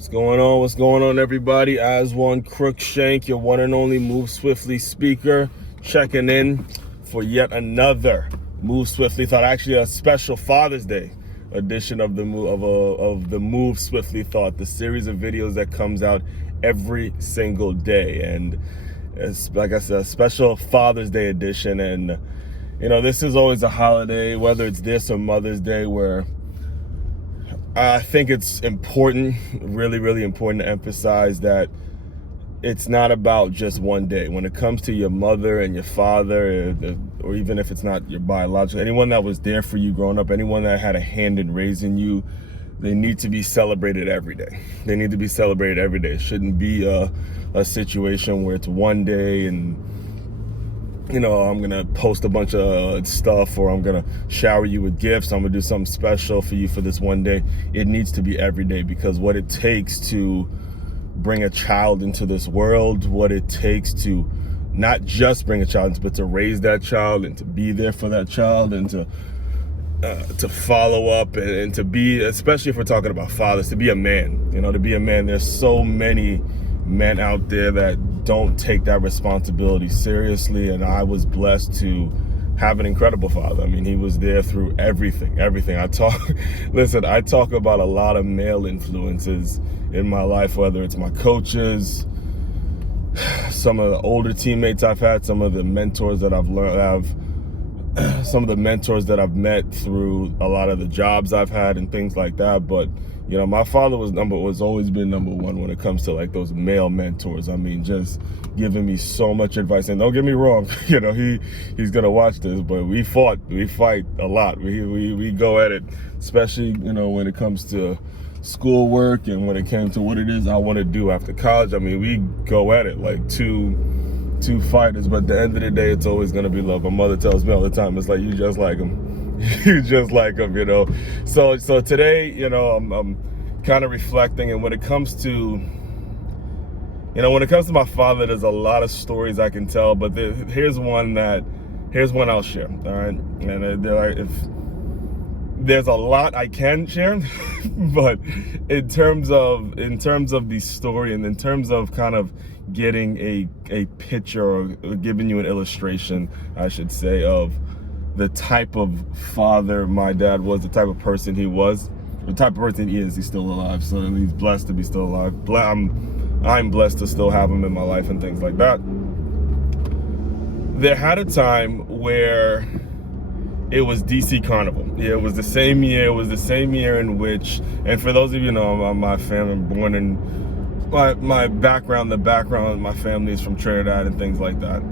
What's going on? What's going on, everybody? Aswand Cruickshank, your one and only Move Swiftly speaker, checking in for yet another Move Swiftly Thought. Actually, a special Father's Day edition of the Move Swiftly Thought, the series of videos that comes out every single day. And it's, like I said, a special Father's Day edition. And this is always a holiday, whether it's this or Mother's Day, where I think it's important, really, really important to emphasize that it's not about just one day. When it comes to your mother and your father, or even if it's not your biological, anyone that was there for you growing up, anyone that had a hand in raising you, they need to be celebrated every day. They need to be celebrated every day. It shouldn't be a situation where it's one day and I'm going to post a bunch of stuff, or I'm going to shower you with gifts. I'm going to do something special for you for this one day. It needs to be every day, because what it takes to bring a child into this world, what it takes to not just bring a child, but to raise that child and to be there for that child and to follow up and to be, especially if we're talking about fathers, to be a man, to be a man. There's so many men out there that don't take that responsibility seriously, and I was blessed to have an incredible father. I mean, he was there through everything. I talk about a lot of male influences in my life, whether it's my coaches, some of the older teammates I've had, some of the mentors that I've learned, some of the mentors that I've met through a lot of the jobs I've had and things like that. But my father was always been number one when it comes to like those male mentors. I mean, just giving me so much advice. And don't get me wrong, he's gonna watch this, but we fight a lot. We go at it, especially when it comes to schoolwork and when it came to what it is I want to do after college. I mean, we go at it like two fighters, but at the end of the day, it's always gonna be love. My mother tells me all the time, it's like, you just like him. You just like him, So today, I'm kind of reflecting, and when it comes to my father, there's a lot of stories I can tell, but here's one I'll share. All right, and if there's a lot I can share, but in terms of the story, and in terms of kind of getting a picture, or giving you an illustration, I should say, of the type of father my dad was, the type of person he was, the type of person he is. He's still alive, so he's blessed to be still alive. I'm blessed to still have him in my life and things like that. There had a time where it was DC Carnival. Yeah, it was the same year. It was the same year in which, and for those of you my family, I'm born in my background. The background of my family is from Trinidad and things like that.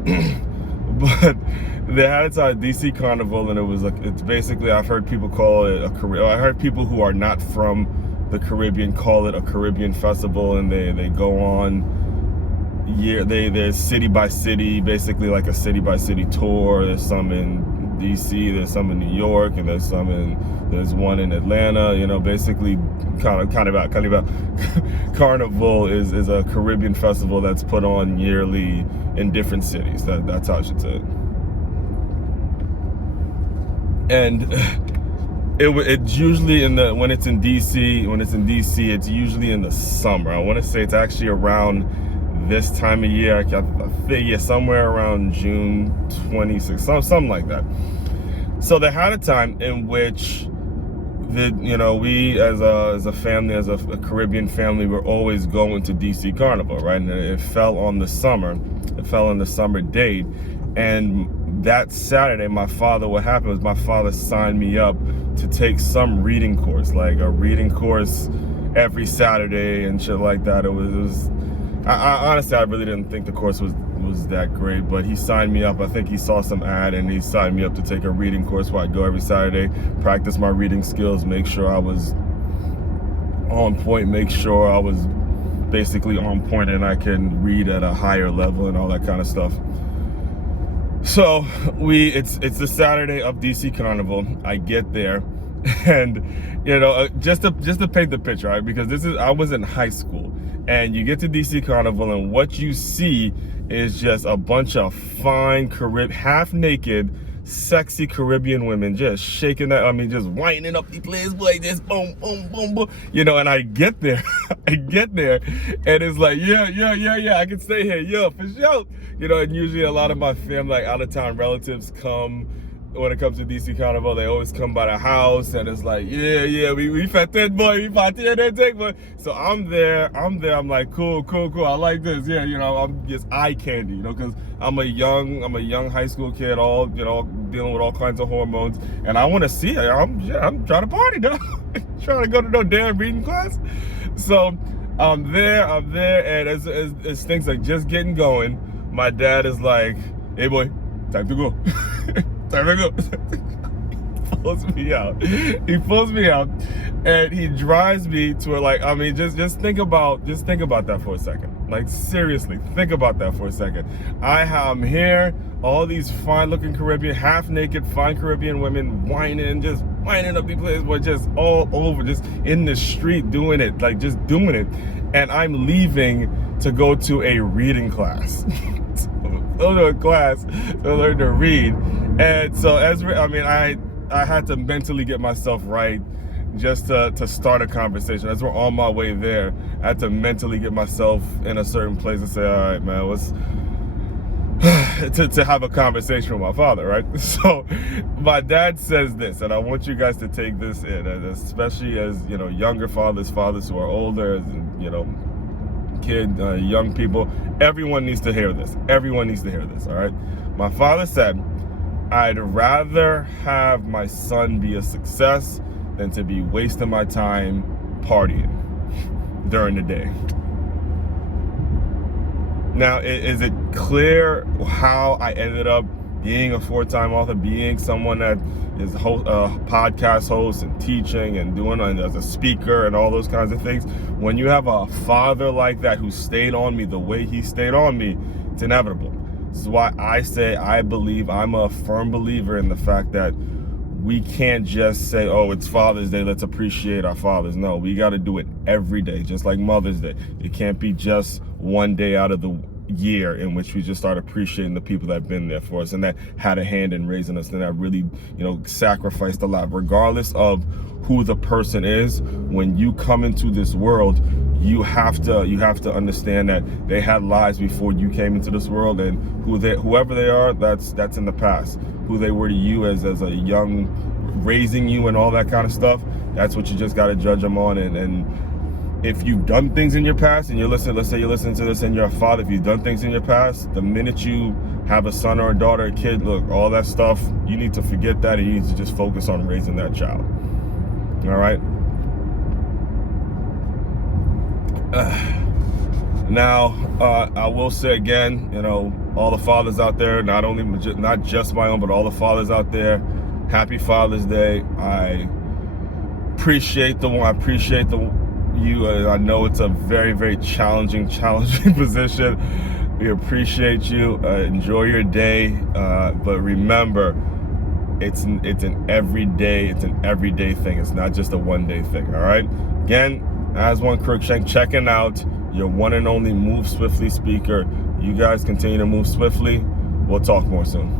But they had it at DC Carnival, and it's basically, I've heard people call it I heard people who are not from the Caribbean call it a Caribbean festival, and they go on they're city by city, basically like a city by city tour. There's some in DC, there's some in New York, and there's one in Atlanta. Basically kind of about Carnival is a Caribbean festival that's put on yearly in different cities. That's how I should say it. And it's usually when it's in DC, it's usually in the summer. I want to say it's actually around this time of year. I think somewhere around June 26th, something like that. So they had a time in which we as a family, as a Caribbean family, were always going to DC Carnival, right? And it fell on the summer date. And that Saturday, what happened was my father signed me up to take some reading course, like a reading course every Saturday and shit like that. I honestly, I really didn't think the course was that great, but he signed me up. I think he saw some ad and he signed me up to take a reading course where I'd go every Saturday, practice my reading skills, make sure I was on point, make sure I was basically on point and I can read at a higher level and all that kind of stuff. So it's the Saturday of DC Carnival. I get there, and just to paint the picture, right? Because I was in high school, and you get to DC Carnival, and what you see is just a bunch of fine half naked sexy Caribbean women just shaking that, just winding up the place, boy, just boom, boom, boom, boom. And I get there, and it's like, yeah, I can stay here, yeah, for sure. And usually a lot of my family, like out of town relatives, come. When it comes to DC Carnival, they always come by the house, and it's like, yeah, we fat that boy, we fat that boy. So I'm there, I'm like, cool, I like this, yeah, I'm just eye candy, because I'm a young high school kid, all, dealing with all kinds of hormones, and I want to see it. I'm trying to party, though. Trying to go to no damn reading class. So I'm there, and as things like just getting going, my dad is like, hey boy, time to go. Time to go. He pulls me out, and he drives me to just think about that for a second. Like, seriously, think about that for a second. I'm here, all these fine-looking Caribbean, half-naked, fine Caribbean women whining up the place, but just all over, just in the street doing it, just doing it. And I'm leaving to go to a reading class. Go to a class to learn to read. And so I had to mentally get myself right just to start a conversation. As we're on my way there, I had to mentally get myself in a certain place and say, all right, man, to have a conversation with my father, right? So my dad says this, and I want you guys to take this in, especially as, younger fathers who are older, young people. Everyone needs to hear this. All right? My father said, I'd rather have my son be a success than to be wasting my time partying during the day. Now, is it clear how I ended up being a 4-time author, being someone that is a podcast host and teaching and doing as a speaker and all those kinds of things? When you have a father like that who stayed on me the way he stayed on me, it's inevitable. This is why I say I'm a firm believer in the fact that we can't just say, oh, it's Father's Day, let's appreciate our fathers. No, we got to do it every day, just like Mother's Day. It can't be just one day out of the year in which we just start appreciating the people that have been there for us and that had a hand in raising us and that really, sacrificed a lot. Regardless of who the person is, when you come into this world, you have to understand that they had lives before you came into this world, and whoever they are, that's in the past. Who they were to you as a young, raising you and all that kind of stuff, that's what you just got to judge them on. And if you've done things in your past and let's say you're listening to this and you're a father, if you've done things in your past, the minute you have a son or a daughter, a kid, look, all that stuff, you need to forget that, and you need to just focus on raising that child. All right? Now, I will say again, all the fathers out there, not just my own, but all the fathers out there, happy Father's Day. I appreciate you. I know it's a very, very challenging position. We appreciate you. Enjoy your day, but remember, it's an everyday thing. It's not just a one-day thing. All right. Again, Aswand Cruickshank checking out, your one and only Move Swiftly speaker. You guys continue to move swiftly. We'll talk more soon.